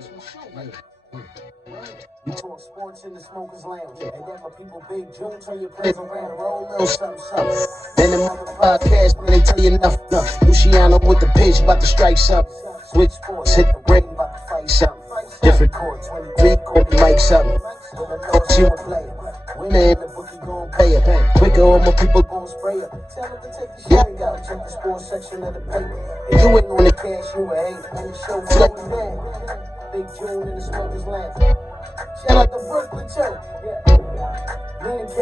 You talk sports in the smokers lounge. And that my people Big June, turn your plays around, roll a little something, something. Then the mother podcast, when they tell you enough. Luciano with the pitch, about to strike something. Switch sports, hit the ring, about to fight something. Different court, 23, court, the mic something. When I know she won't play it. Winner in the bookie gon' pay it. Quicker, all my people gon' spray it. Tell them to take the shit, gotta check the sports section of the paper. If you ain't on the cash, you a hate. And the show flowing down. Big June in the smokers lounge. Shout out to Brooklyn too. Yeah. Lean K.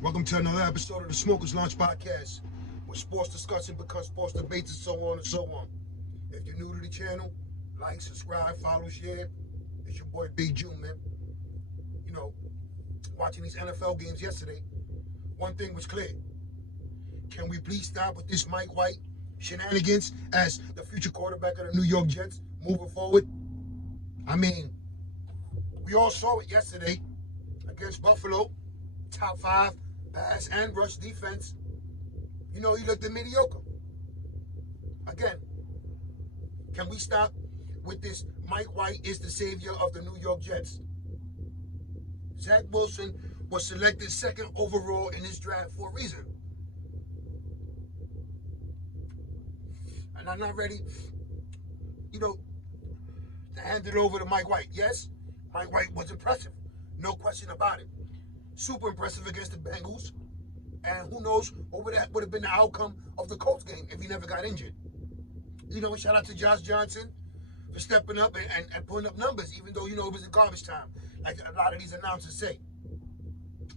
Welcome to another episode of the Smokers Lunch Podcast, where sports discussion becomes sports debates and so on and so on. If you're new to the channel, like, subscribe, follow, share. It's your boy Big June, man. You know, watching these NFL games yesterday, one thing was clear. Can we please stop with this Mike White shenanigans as the future quarterback of the New York Jets moving forward? I mean, we all saw it yesterday against Buffalo. Top 5 pass and rush defense. You know, he looked mediocre. Again, can we stop with this Mike White is the savior of the New York Jets? Zach Wilson was selected 2nd overall in this draft for a reason. And I'm not ready, to hand it over to Mike White. Yes, Mike White was impressive. No question about it. Super impressive against the Bengals. And who knows what would have been the outcome of the Colts game if he never got injured. Shout out to Josh Johnson for stepping up and putting up numbers, even though, it was in garbage time, like a lot of these announcers say.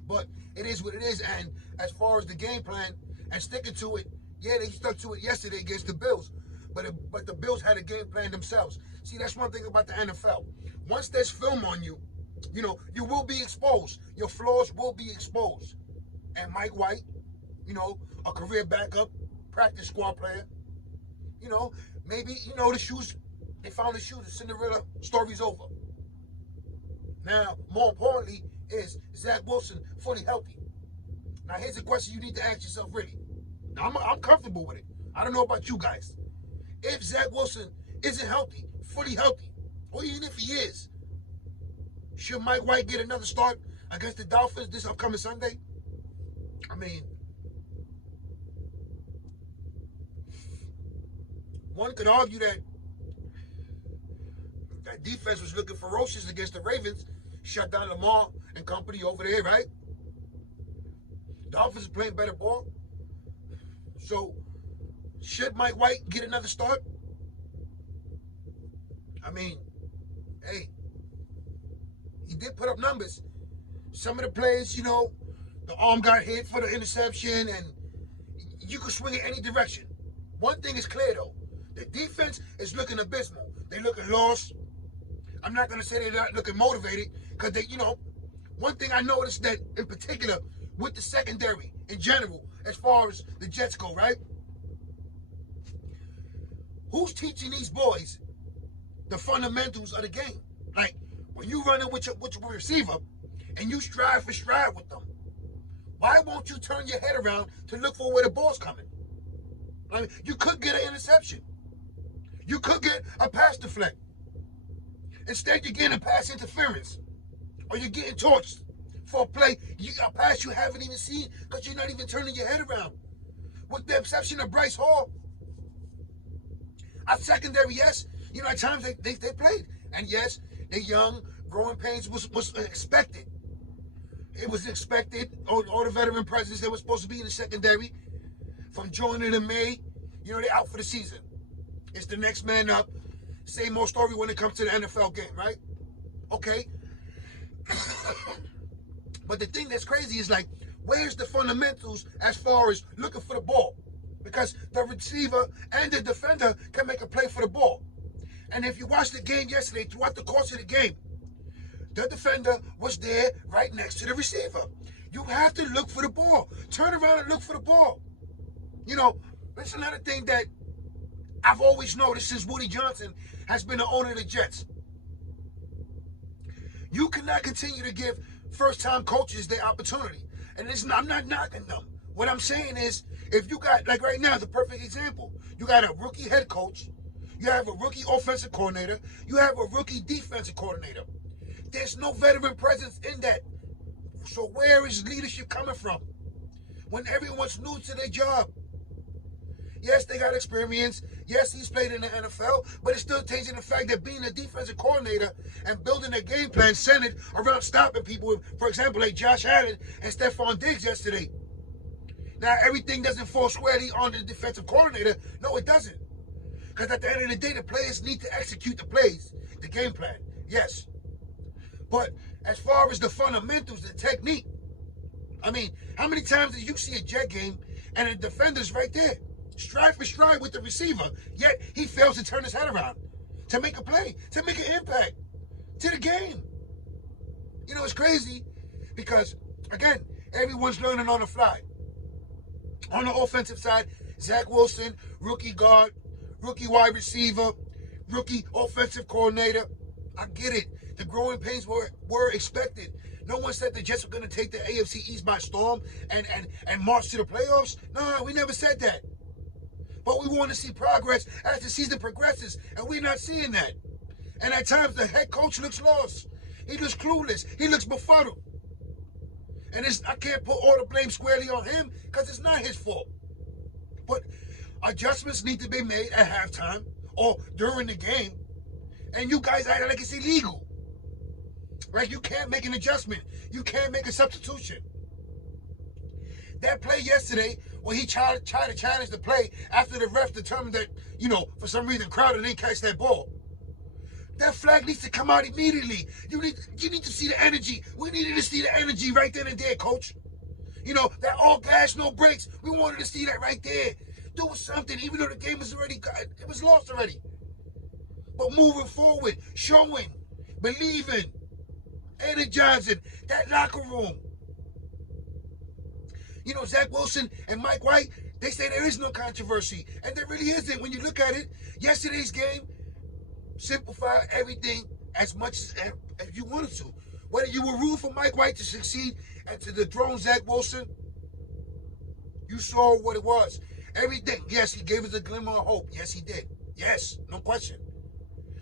But it is what it is. And as far as the game plan and sticking to it, yeah, they stuck to it yesterday against the Bills. But the Bills had a game plan themselves. See, that's one thing about the NFL. Once there's film on you, you will be exposed. Your flaws will be exposed. And Mike White, a career backup, practice squad player, maybe, the shoes, they found the shoes, the Cinderella story's over. Now, more importantly, is Zach Wilson fully healthy? Now, here's a question you need to ask yourself, really. Now, I'm comfortable with it. I don't know about you guys. If Zach Wilson isn't healthy, fully healthy, or even if he is, should Mike White get another start against the Dolphins this upcoming Sunday? I mean, one could argue that defense was looking ferocious against the Ravens, shut down Lamar and company over there, right? Dolphins are playing better ball. So, should Mike White get another start? I mean, hey, he did put up numbers. Some of the plays, the arm got hit for the interception, and you could swing it any direction. One thing is clear, though. The defense is looking abysmal. They're looking lost. I'm not going to say they're not looking motivated, because they, one thing I noticed that, in particular, with the secondary in general, as far as the Jets go, right? Who's teaching these boys the fundamentals of the game? Like, when you run in with your receiver and you stride for stride with them, why won't you turn your head around to look for where the ball's coming? I mean, you could get an interception. You could get a pass deflect. Instead, you're getting a pass interference. Or you're getting torched for a play, a pass you haven't even seen because you're not even turning your head around. With the exception of Bryce Hall, our secondary, yes, at times they played. And yes, they're young, growing pains was expected. It was expected, all the veteran presence that was supposed to be in the secondary, from joining in May, they're out for the season. It's the next man up. Same old story when it comes to the NFL game, right? Okay. But the thing that's crazy is, like, where's the fundamentals as far as looking for the ball? Because the receiver and the defender can make a play for the ball. And if you watch the game yesterday, throughout the course of the game, The defender was there right next to the receiver. You have to look for the ball. Turn around and look for the ball. That's another thing that I've always noticed since Woody Johnson has been the owner of the Jets. You cannot continue to give first-time coaches their opportunity. And I'm not knocking them. What I'm saying is, if you got, like right now, the perfect example. You got a rookie head coach. You have a rookie offensive coordinator. You have a rookie defensive coordinator. There's no veteran presence in that. So where is leadership coming from? When everyone's new to their job. Yes, they got experience. Yes, he's played in the NFL, but it's still changing the fact that being a defensive coordinator and building a game plan centered around stopping people, for example, like Josh Allen and Stephon Diggs yesterday. Now, everything doesn't fall squarely on the defensive coordinator. No, it doesn't. Because at the end of the day, the players need to execute the plays, the game plan. Yes. But as far as the fundamentals, the technique, I mean, how many times did you see a Jet game and the defender's right there, stride for stride with the receiver, yet he fails to turn his head around to make a play, to make an impact to the game? It's crazy because, again, everyone's learning on the fly. On the offensive side, Zach Wilson, rookie guard, rookie wide receiver, rookie offensive coordinator. I get it. The growing pains were expected. No one said the Jets were going to take the AFC East by storm and march to the playoffs. No, we never said that. But we want to see progress as the season progresses, and we're not seeing that. And at times, the head coach looks lost. He looks clueless. He looks befuddled. And I can't put all the blame squarely on him because it's not his fault. But adjustments need to be made at halftime or during the game. And you guys act like it's illegal. Right? You can't make an adjustment. You can't make a substitution. That play yesterday, when he tried to challenge the play after the ref determined that, for some reason Crowder didn't catch that ball. That flag needs to come out immediately. You need to see the energy. We needed to see the energy right then and there, coach. That all gas, no brakes. We wanted to see that right there. Do something, even though the game was already, it was lost already. But moving forward, showing, believing, energizing that locker room. Zach Wilson and Mike White, they say there is no controversy. And there really isn't. When you look at it, yesterday's game simplified everything as much as you wanted to. Whether you were rooting for Mike White to succeed and to dethrone Zach Wilson, you saw what it was. Everything. Yes, he gave us a glimmer of hope. Yes, he did. Yes, no question.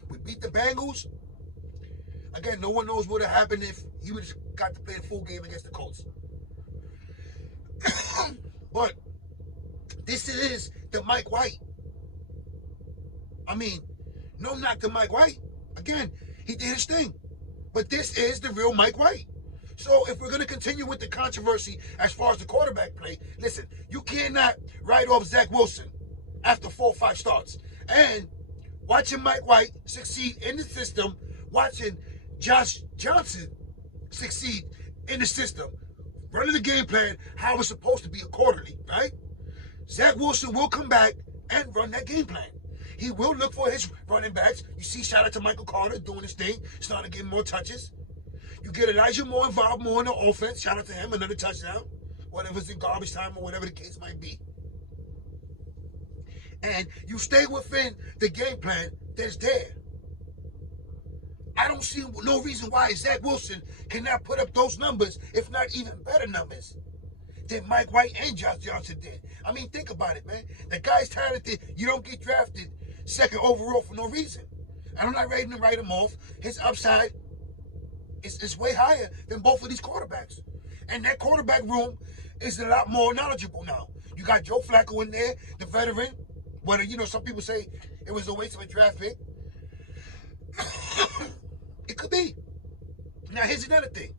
We beat the Bengals. Again, no one knows what would have happened if he would have got to play the full game against the Colts. But this is the Mike White. I mean, no knock to Mike White. Again, he did his thing. But this is the real Mike White. So if we're going to continue with the controversy as far as the quarterback play, listen, you cannot write off Zach Wilson after 4 or 5 starts. And watching Mike White succeed in the system, watching Josh Johnson succeed in the system, running the game plan how it's supposed to be accordingly, right? Zach Wilson will come back and run that game plan. He will look for his running backs. You see, shout out to Michael Carter doing his thing, starting to get more touches. You get Elijah Moore involved more in the offense. Shout out to him, another touchdown. Whatever it's in garbage time or whatever the case might be. And you stay within the game plan that's there. I don't see no reason why Zach Wilson cannot put up those numbers, if not even better numbers, than Mike White and Josh Johnson did. I mean, think about it, man. The guy's talented. You don't get drafted second overall for no reason. And I'm not ready to write him off. His upside is way higher than both of these quarterbacks. And that quarterback room is a lot more knowledgeable now. You got Joe Flacco in there, the veteran. Whether, some people say it was a waste of a draft pick. It could be. Now, here's another thing.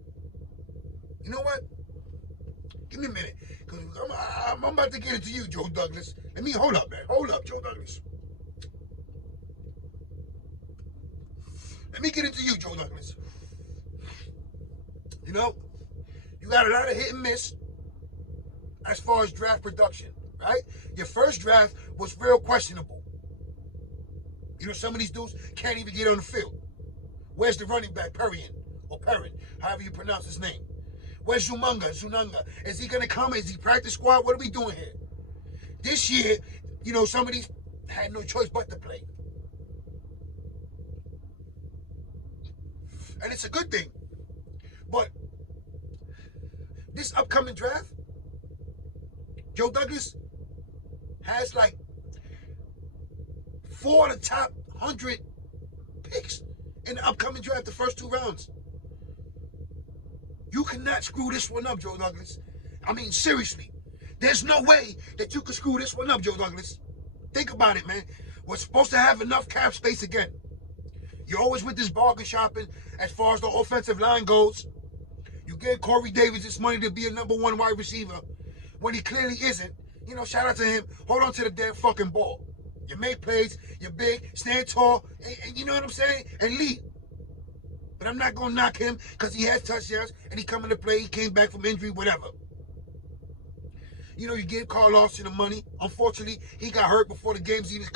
You know what? Give me a minute. Because I'm about to get it to you, Joe Douglas. Hold up, man. Hold up, Joe Douglas. Let me get it to you, Joe Douglas. You got a lot of hit and miss as far as draft production, right? Your first draft was real questionable. Some of these dudes can't even get on the field. Where's the running back, Perrion? or Perrin, however you pronounce his name. Where's Zunanga? Is he going to come? Is he practice squad? What are we doing here? This year, some of these had no choice but to play. And it's a good thing. But this upcoming draft, Joe Douglas has like 4 of the top 100 picks in the upcoming draft, the first 2 rounds. You cannot screw this one up, Joe Douglas. I mean, seriously. There's no way that you can screw this one up, Joe Douglas. Think about it, man. We're supposed to have enough cap space again. You're always with this bargain shopping as far as the offensive line goes. You give Corey Davis this money to be a number 1 wide receiver when he clearly isn't. Shout out to him. Hold on to the damn fucking ball. You make plays, you're big, stand tall, and you know what I'm saying? And lead. But I'm not going to knock him because he has touchdowns and he coming to play. He came back from injury, whatever. You give Carl Lawson the money. Unfortunately, he got hurt before the game's even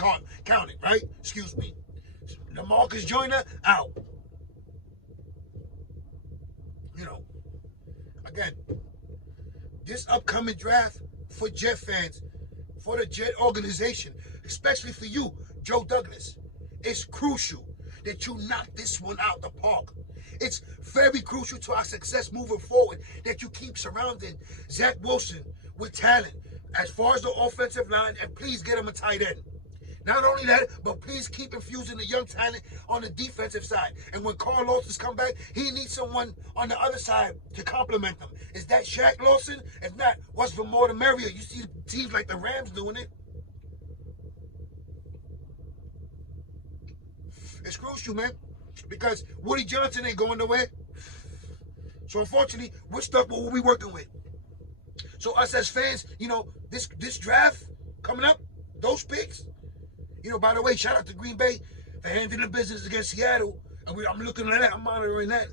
counted, right? Excuse me. LaMarcus Joyner, out. Again, this upcoming draft for Jet fans, for the Jet organization, especially for you, Joe Douglas, it's crucial that you knock this one out the park. It's very crucial to our success moving forward that you keep surrounding Zach Wilson with talent as far as the offensive line, and please get him a tight end. Not only that, but please keep infusing the young talent on the defensive side. And when Carl Lawson's come back, he needs someone on the other side to complement them. Is that Shaq Lawson? If not, what's the more the merrier? You see teams like the Rams doing it. It's crucial, man, because Woody Johnson ain't going nowhere. So unfortunately, we're stuck with what we're working with. So us as fans, this draft coming up, those picks, by the way, shout out to Green Bay for handling the business against Seattle. And I'm looking at that, I'm monitoring that.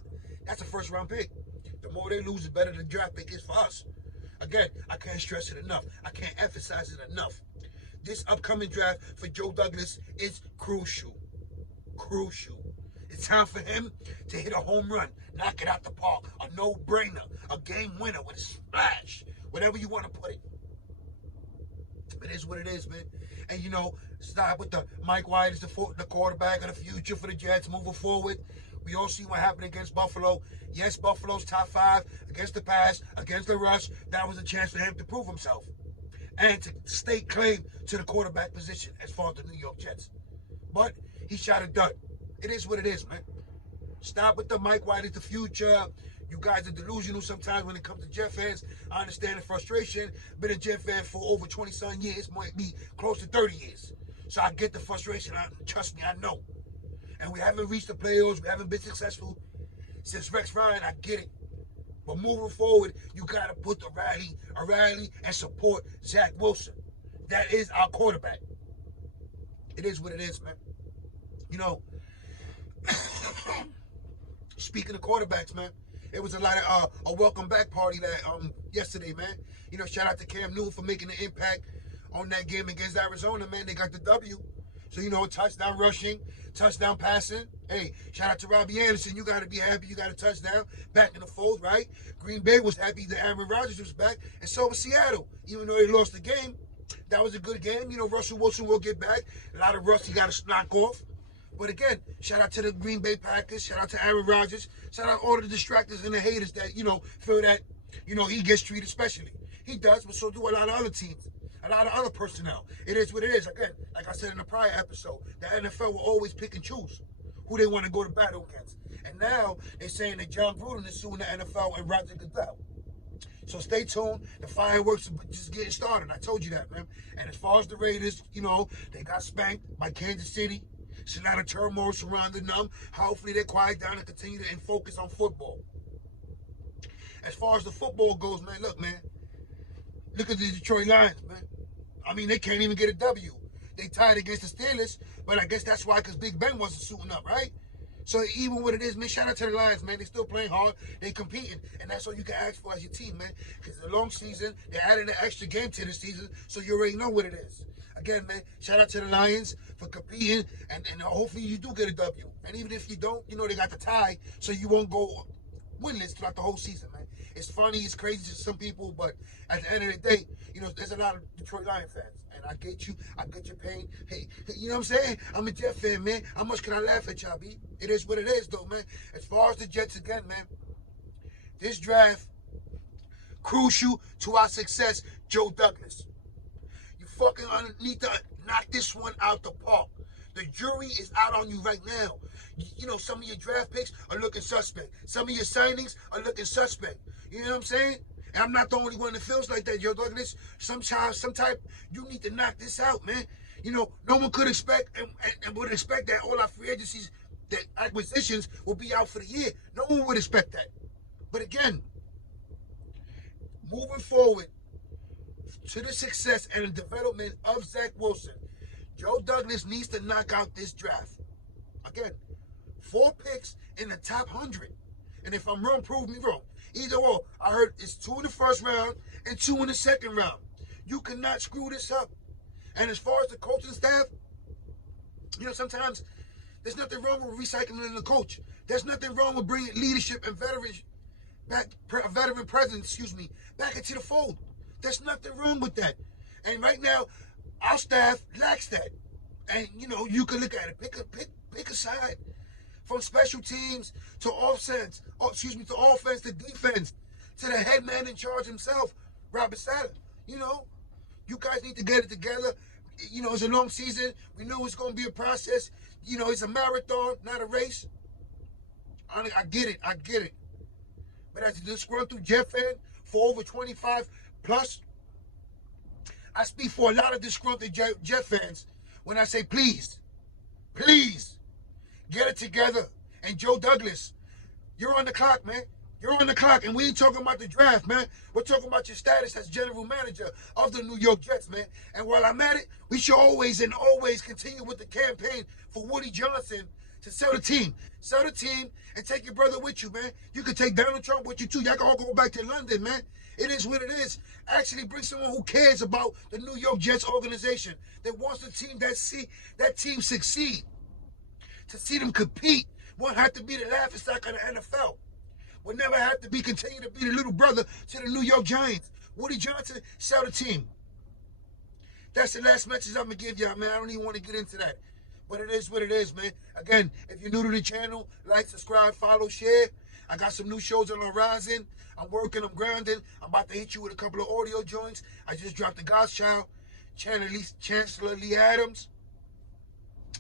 That's a first round pick. The more they lose, the better the draft pick is for us. Again, I can't stress it enough. I can't emphasize it enough. This upcoming draft for Joe Douglas is crucial. Crucial. It's time for him to hit a home run, knock it out the park, a no-brainer, a game winner with a splash, whatever you want to put it. It is what it is, man. And start with the Mike White is the quarterback of the future for the Jets moving forward. We all see what happened against Buffalo. Yes, Buffalo's top 5 against the pass, against the rush. That was a chance for him to prove himself and to stake claim to the quarterback position as far as the New York Jets. But he shot a dud. It is what it is, man. Stop with the Mike White is the future. You guys are delusional sometimes when it comes to Jet fans. I understand the frustration. Been a Jet fan for over 20-some years, might be close to 30 years. So I get the frustration. Trust me, I know. And we haven't reached the playoffs. We haven't been successful since Rex Ryan. I get it. But moving forward, you got to put a rally and support Zach Wilson. That is our quarterback. It is what it is, man. Speaking of quarterbacks, man, it was a lot of a welcome back party that yesterday, man. Shout out to Cam Newton for making an impact on that game against Arizona, man. They got the W. So, touchdown rushing, touchdown passing. Hey, shout out to Robbie Anderson. You got to be happy you got a touchdown back in the fold, right? Green Bay was happy that Aaron Rodgers was back, and so was Seattle. Even though they lost the game, that was a good game. Russell Wilson will get back. A lot of rust he got to knock off. But again, shout out to the Green Bay Packers. Shout out to Aaron Rodgers. Shout out all the distractors and the haters that, feel that, he gets treated specially. He does, but so do a lot of other teams. A lot of other personnel. It is what it is. Again, like I said in the prior episode, the NFL will always pick and choose who they want to go to battle against. And now they're saying that John Gruden is suing the NFL and Roger Goodell. So stay tuned. The fireworks are just getting started. I told you that, man. And as far as the Raiders, they got spanked by Kansas City. It's a lot of turmoil surrounding them. Hopefully they quiet down and continue to focus on football. As far as the football goes, man, look at the Detroit Lions, man. I mean, they can't even get a W. They tied against the Steelers, but I guess that's why, because Big Ben wasn't suiting up, right? So even what it is, man, shout out to the Lions, man. They still playing hard. They competing. And that's all you can ask for as your team, man. Because it's a long season. They added an extra game to the season, so you already know what it is. Again, man, shout out to the Lions for competing. And hopefully you do get a W. And even if you don't, you know, they got the tie, so you won't go winless throughout the whole season, man. It's funny, it's crazy to some people, but at the end of the day, you know, there's a lot of Detroit Lions fans. And I get you. I get your pain. Hey, you know what I'm saying? I'm a Jet fan, man. How much can I laugh at y'all, B? It is what it is, though, man. As far as the Jets, again, man, this draft, crucial to our success, Joe Douglas. You fucking need to knock this one out the park. The jury is out on you right now. You know, some of your draft picks are looking suspect. Some of your signings are looking suspect. You know what I'm saying? And I'm not the only one that feels like that, Joe Douglas. You need to knock this out, man. You know, no one could expect and would expect that all our free agencies, that acquisitions will be out for the year. No one would expect that. But again, moving forward to the success and the development of Zach Wilson, Joe Douglas needs to knock out this draft. Again, 4 picks in the top 100. And if I'm wrong, prove me wrong. Either or, I heard it's 2 in the first round and 2 in the second round. You cannot screw this up. And as far as the coaching staff, you know, sometimes there's nothing wrong with recycling the coach. There's nothing wrong with bringing leadership and veteran presence, back into the fold. There's nothing wrong with that. And right now, our staff lacks that. And, you know, you can look at it. Pick a side. From special teams to offense, to offense to defense, to the head man in charge himself, Robert Saleh. You know, you guys need to get it together. You know, it's a long season. We know it's going to be a process. You know, it's a marathon, not a race. I get it. But as a disgruntled Jet fan for over 25 plus, I speak for a lot of disgruntled Jet fans when I say, please, get it together. And Joe Douglas, you're on the clock, man. You're on the clock, and we ain't talking about the draft, man. We're talking about your status as general manager of the New York Jets, man. And while I'm at it, we should always continue with the campaign for Woody Johnson to sell the team. Sell the team and take your brother with you, man. You can take Donald Trump with you, too. Y'all can all go back to London, man. It is what it is. Actually bring someone who cares about the New York Jets organization, that wants the team that team succeed. To see them compete won't have to be the laughingstock of the NFL. Will never have to continue to be the little brother to the New York Giants. Woody Johnson, sell the team. That's the last message I'm going to give y'all, man. I don't even want to get into that. But it is what it is, man. Again, if you're new to the channel, like, subscribe, follow, share. I got some new shows on the horizon. I'm working, I'm grinding. I'm about to hit you with a couple of audio joints. I just dropped the God's Child, Chancellor Lee Adams.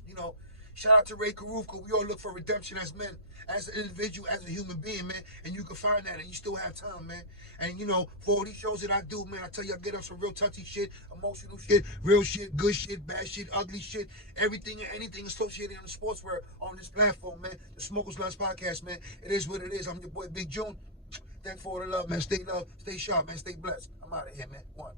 You know, shout out to Ray Karufka. We all look for redemption as men, as an individual, as a human being, man. And you can find that, and you still have time, man. And, you know, for all these shows that I do, man, I tell you, I get up some real touchy shit, emotional shit, real shit, good shit, bad shit, ugly shit, everything and anything associated in the sports world on this platform, man. The Smokers Lunch Podcast, man. It is what it is. I'm your boy, Big June. Thanks for all the love, man. Stay sharp, man. Stay blessed. I'm out of here, man. One.